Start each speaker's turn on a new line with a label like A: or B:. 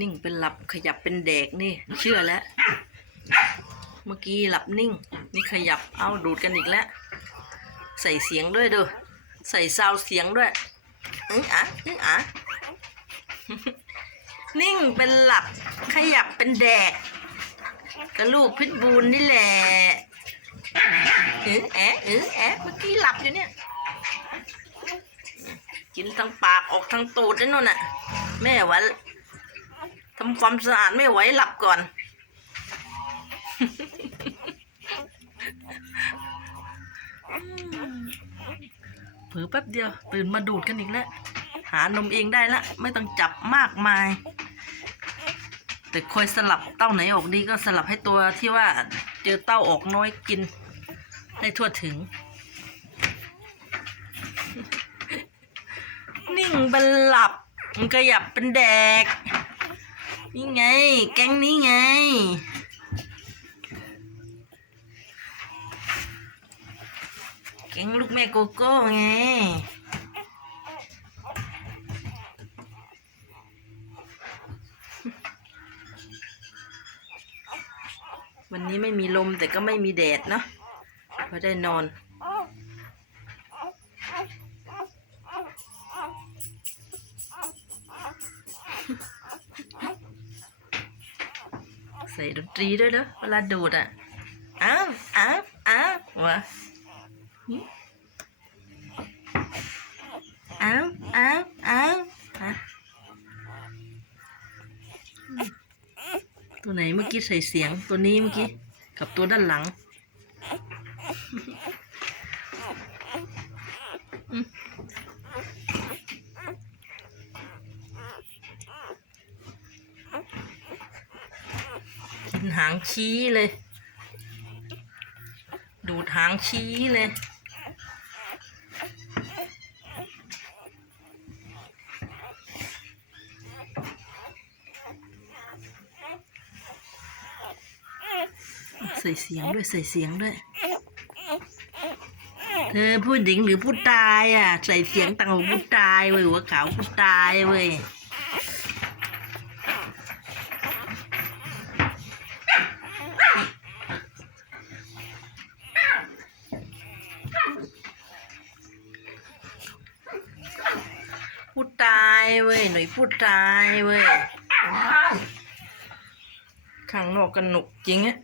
A: นิ่งเป็นหลับขยับเป็นแดกนี่ เชื่อแล้ว เมื่อกี้หลับนิ่ง นี่ขยับเอาดูดกันอีกแล้ว ใส่เสียงด้วยเด้อใส่ซาวเสียงด้วยอึ้งอะอึ้งอะนิ่งเป็นหลับขยับเป็นแดกกระลูกพิษบูลนี่แหละเออแอะเออแอะเมื่อกี้หลับอยู่เนี่ย กินทั้งปากออกทั้งตูดนั่นนู่นน่ะ แม่วันทำความสะอาดไม่ไหวหลับก่อน เผือแป๊บเดียว ตื่นมาดูดกันอีกแล้ว หานมเองได้ละ ไม่ต้องจับมากมาย แต่คอยสลับเต้าไหนออกดีก็สลับให้ตัวที่ว่าเจอเต้าออกน้อยกินให้ทั่วถึง นิ่งเป็นหลับ มันก็หยับเป็นแดก นี่ไง แก๊งนี้ไง แก๊งลูกแม่โกโก้ไงวันนี้ไม่มีลมแต่ก็ไม่มีแดดเนาะพอได้นอน ใส่ดนตรีด้วยเนอะเวลาดูดอะอ้าวอ้าวอ้าววะอ้าวอ้าวอ้าวฮะตัวไหนเมื่อกี้ใส่เสียงตัวนี้เมื่อกี้ กับตัวด้านหลังอืมกิน หางชี้เลย ดูดหางชี้เลย ใส่เสียงด้วยใส่เสียงด้วยเธอผู้หญิงหรือผู้ตายอะ ใส่เสียงต่างหูผู้ตายเว้ยหัวขาวผู้ตายเว้ย ผู้ ตายเว้ยหน่อยผู้ตายเว้ยข้างนอกกันหนุกจริงอะ